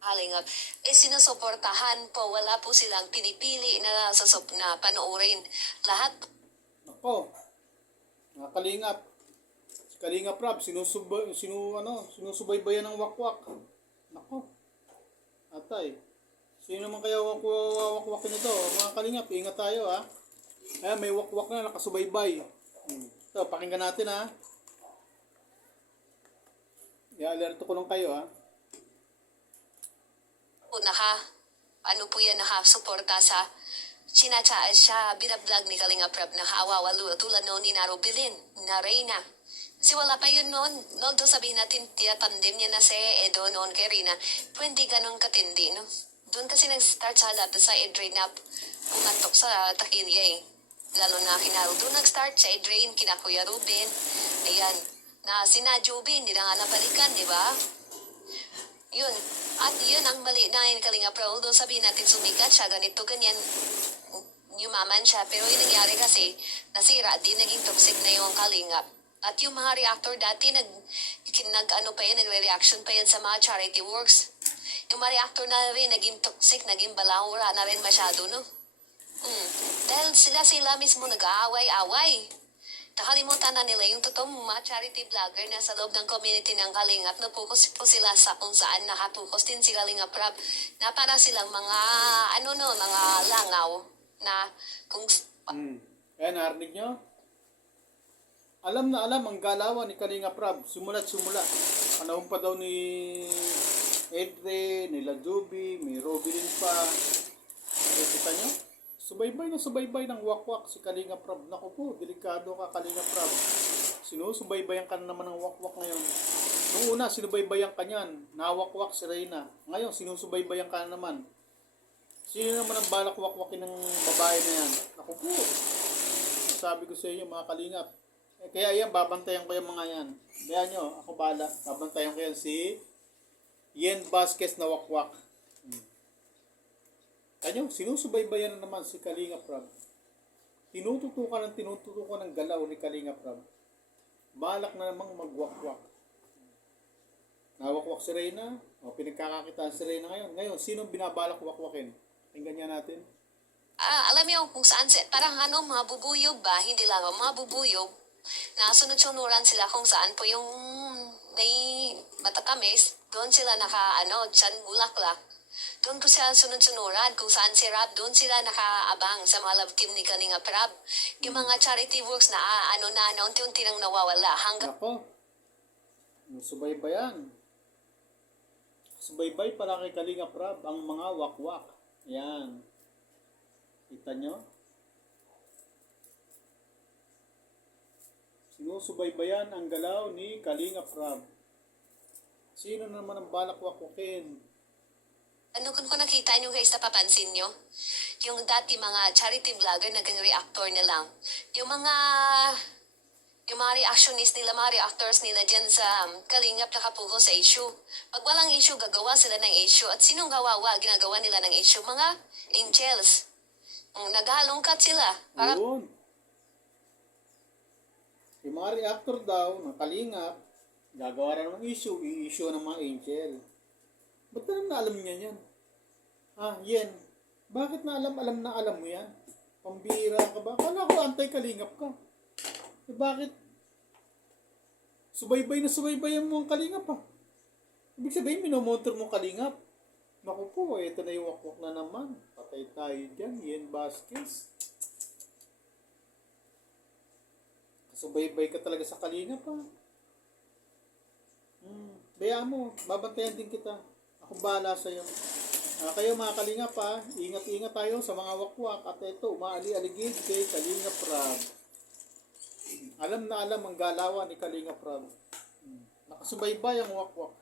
Kalingap, sinusuportahan po, wala po silang pinipili na na panoorin. Lahat Nako, mga kalingap. Si Kalingap Rab, sinusubaybayan ng wakwak. Nako, atay. Sino naman kaya wawakwakin ito? Mga kalingap, ingat tayo ha. Ayan, may wakwak na nakasubaybay. Ito, pakinggan natin ha. I-alert ko lang kayo ha. po ano po yan, nakasuporta sa siya, binablog ni Kalingap Rab na hawawalu tulad noon ni Narubilin, na Reyna. Kasi wala pa yun noon. Noon to sabihin natin, pandem niya na si Edo noon kay Reyna. Pwede ganun katindi, no? Doon kasi nag-start sa lahat sa Edrin na pumatok sa takilya eh. Lalo na kinaro. Doon nag-start sa Edrin, kina Kuya Ruben. Ayan. Na sina Joby, hindi na nga nabalikan, di ba? Yun. At yun ang mali na yung Kalinga Pro. Doon sabihin natin sumikat siya, ganito, ganyan. Yumaman siya. Pero yung nangyari kasi, nasira din, naging toxic na yung Kalingap. At yung mga reactor dati, nagre-reaction pa yan sa mga charity works. Yung mga reactor na rin, naging toxic, naging balahura na rin masyado, no? Dahil sila mismo nag-aaway-away. Nakalimutan na nila yung totoong mga charity vlogger na sa loob ng community ng Kalingap na focus po sila sa kung saan nakafocus din si Kalingap Rab na para silang mga mga langaw na kung Ayan, narinig nyo? Alam na alam ang galawan ni Kalingap Rab. Sumula't sumula. Panahon pa daw ni Edre, nila Juby, may Robilin pa. Kita nyo? Subaybay ng wakwak si Kalingap Rab. Naku po, delikado ka Kalingap Rab. Sinusubaybayan ka na naman ng wakwak ngayon. Nung una, sinubaybayan ka niyan. Nawakwak si Reyna. Ngayon, sinusubaybayan ka na naman. Sino naman ang balak wakwakin ng babae na yan? Naku po. Sabi ko sa inyo mga Kalingap. Kaya yan, babantayan ko yung mga yan. Kaya nyo, ako bala. Babantayan ko yan si Yen Vasquez na wakwak. Kanyo, sinusubaybayan na naman si Kalingap Rab. Tinututukan ng galaw ni Kalingap Rab. Balak na namang magwakwak. Nawakwak si Reyna. O, pinagkakakitaan si Reyna ngayon. Ngayon, sinong binabalak wakwakin? Tingnan niya natin. alam mo kung saan, parang mga bubuyog ba, hindi lang mga bubuyog, nasunod-sunuran sila kung saan po yung may matatamis, doon sila dyan bulaklak. Doon ko sila sunod-sunuran kung saan si Rab, doon sila nakaabang sa mga love team ni Kalingap Rab. Yung mga charity works na unti-unti nang nawawala hanggang Nako, subaybayan. Subaybay para kay Kalingap Rab ang mga wakwak. Yan. Kita nyo? Sinusubaybayan ang galaw ni Kalingap Rab. Sino naman ang balak wakwakin? kung nakita nyo guys, napapansin nyo? Yung dati mga charity vlogger naging reactor na lang. Yung mga reactionist nila, mga reactors nila dyan sa Kalingap nakapuko sa issue. Pag walang issue, gagawa sila ng issue. At sinong gawawa, ginagawa nila ng issue? Mga angels. Naghalongkat sila. Para Yun. Yung mga reactor daw ng Kalingap, gagawa rin ng issue, i-issue ng mga angel. Ba't na alam niya yan? Yen. Bakit na alam mo yan? Pambira ka ba? Kala ko anti-Kalingap ka. Bakit? Subaybayan mo ang Kalingap Ibig sabihin, minomotor mo Kalingap. Naku po, ito na yung wakwak na naman. Patay tayo dyan, Yen Vasquez. Subaybay ka talaga sa Kalingap Bayaan mo, babantayan din kita. Ako bahala sa'yo. Kayo mga Kalingap ingat-ingat tayo sa mga wakwak. At ito, umaali-aligid kay Kalingap Rab. Alam na alam ang galawan ni Kalingap Rab. Nakasubaybay ang wakwak.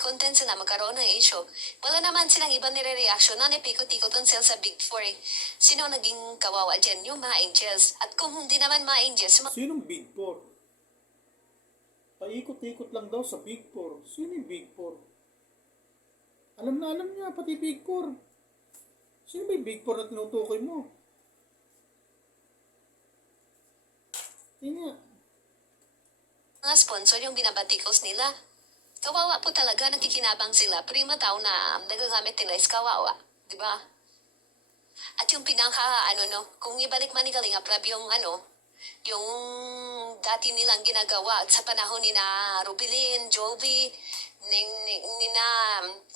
content sila magkaroon ng issue. Wala naman silang ibang nire-reaction na napikot-ikot sila sa Big Four. Sino naging kawawa dyan? Yung mga angels. At kung hindi naman mga angels, Sinong Big Four? Paikot-ikot lang daw sa Big Four. Sino yung Big Four? Alam na alam niya, pati Big Four. Sino ba yung Big Four na tinutukoy mo? Tingnan. mga sponsor yung binabatikos nila. Kawawa po talaga, nakikinabang sila. Prima tao na nagagamit nila is kawawa. Di ba? At yung kung ibalik man ni Kalinga Prab yung dati nilang ginagawa at sa panahon ni na Rubilin, Jovi, ni na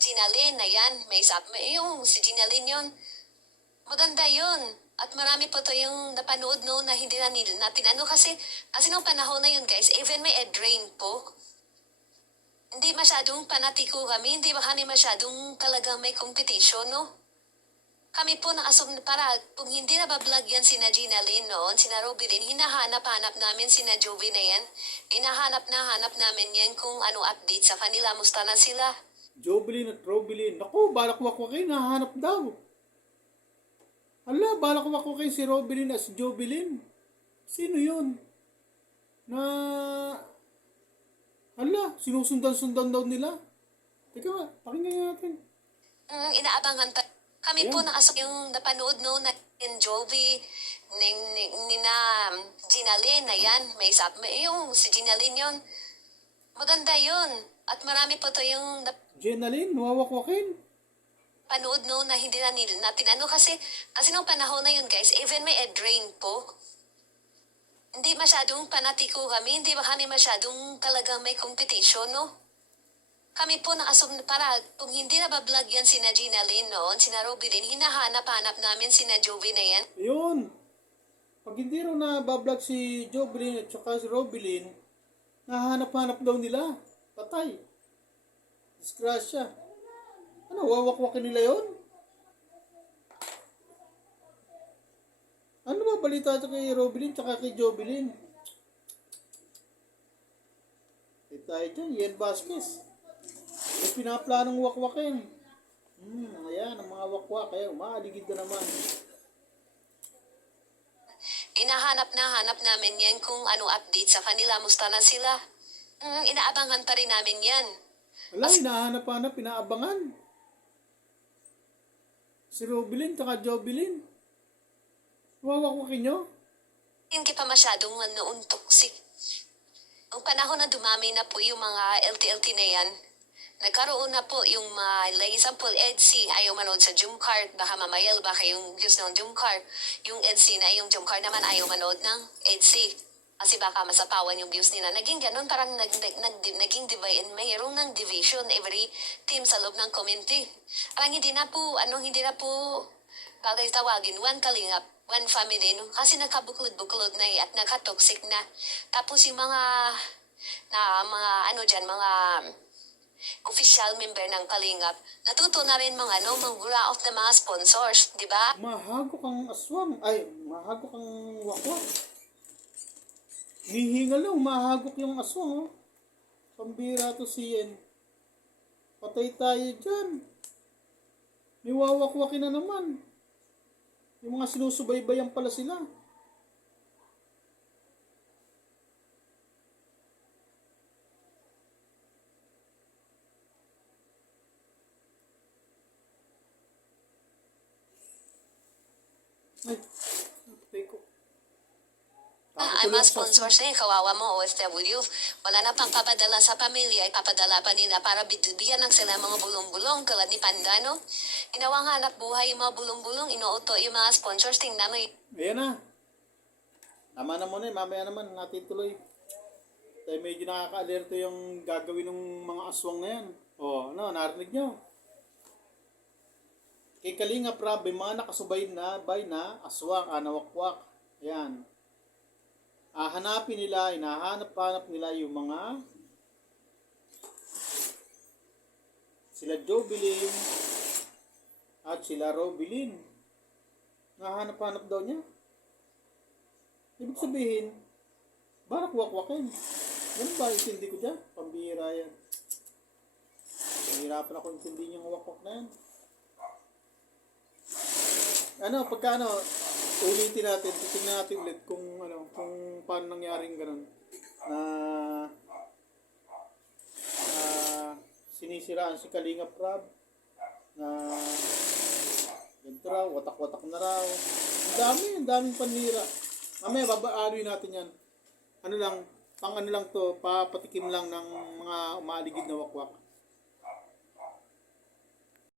Ginalyn, ayan, yung si Ginalyn yun, maganda yun. At marami pa to yung napanood no na hindi na nila natin kasi nung panahon na yun guys, even may Edrain po, hindi masyadong panatiko kami, hindi ba kami masyadong talagang may competition, no? Kami po para kung hindi nabablog yan sina Gina Lynn noon, sina Robilin, hinahanap-hanap namin sina Jovi na yan. Hinahanap namin yan kung ano update sa kanila, musta na sila. Jovelyn at Robilin. Naku, balak wakwakin, nahanap daw. Hala, balak wakwakin si Robilin at si Jovelyn. Sino yun? Hala, sinusundan-sundan daw nila. Teka nga, pakinggan natin. Inaabangan pa. Kami Ayan. po yung napanood no na Jovi, ni na Gina Lynn, ayan, yung si Gina Lynn yun. Maganda yun. At marami po to yung Jenalyn, nawawakwakin. panood no na hindi na nila natin kasi nung panahon na yun guys, even may Edrain po, hindi masyadong panatiko kami, hindi ba kami masyadong talagang may competition, no? Kami po para kung hindi nabablog yan sina Gina Lynn noon, sina Robilin, hinahanap-hanap namin sina Jovi na yan. Ayun. Pag hindi raw nabablog si Jovelyn at saka si Robilin, nahanap-hanap daw nila. Patay. Disgrasya. Ano, wawakwakin nila yon? Ano ba balita ito kay Robilin at kay Jovelyn? Ito tayo dyan, Yen Vasquez. May pinaplanong wakwakin. Ayan, ang mga wakwak. Kaya umaaligid na naman. Hinahanap namin yan kung ano update sa kanila, musta na sila. Inaabangan pa rin namin yan. Wala, hinahanap-hanap, pinaabangan. Si Robilin at Jovelyn. Wawakwakin nyo? Hindi pa masyadong noon toxic. Ang panahon na dumami na po yung mga LTLT na yan, nagkaroon na po yung like example, EDC, ayaw manood sa Jumcar, baka mamayal, baka yung views ng Jumcar. Yung EDC na, yung Jumcar naman ayaw manood ng EDC. Kasi baka masapawan yung views nila. Naging ganun, parang naging divide and mayroong ng division every team sa loob ng community. Parang hindi na po bagay tawagin, one kalingap, one family, no? Kasi nagkabuklod-buklod na at nagka-toxic na. Tapos yung mga official member ng Kalingap, natuto na rin mga manggura off ng mga sponsors, di ba? Mahagok ang aswang. Ay, mahagok ang wakwak. Hihingal lang, mahagok yung aswang. Oh. Pambira to si Yen. Patay tayo dyan. May wawakwakin na naman. Yung mga sinusubaybayan pala sila. Ay, patay ko. Ang mga sponsors na kawawa mo, OFW, wala na pang papadala sa pamilya, ipapadala pa nila para bigyan ng sila mga bulong-bulong, kalad ni Pandano. Ginawang hanap buhay yung mga bulong-bulong, inuuto yung mga sponsors, tingnan mo Ayan na. Tama na muna eh, mamaya naman natin tuloy. Tayo medyo nakaka-alerto yung gagawin ng mga aswang na yan. O, narinig nyo? Kay Kalinga Prab, may mga nakasubay na aswang, nawakwak. Ayan. Hanapin nila, hinahanap-hanap nila yung mga sila Jovelyn at sila Robilin. Nahanap-hanap daw niya. Ibig sabihin, barak wakwakin. Ganun ba intindi ko dyan? Pambihira yan. Nahihirapan ako intindi yung wakwak na yan. Ulitin natin, titingnan natin ulit kung paano nangyaring ganun. Sinisiraan si Kalinga Prab na ganito raw, watak-watak na raw. Ang daming panira. Mamaya babaanoy natin yan. pang ano lang to, papatikim lang ng mga umaaligid na wakwak.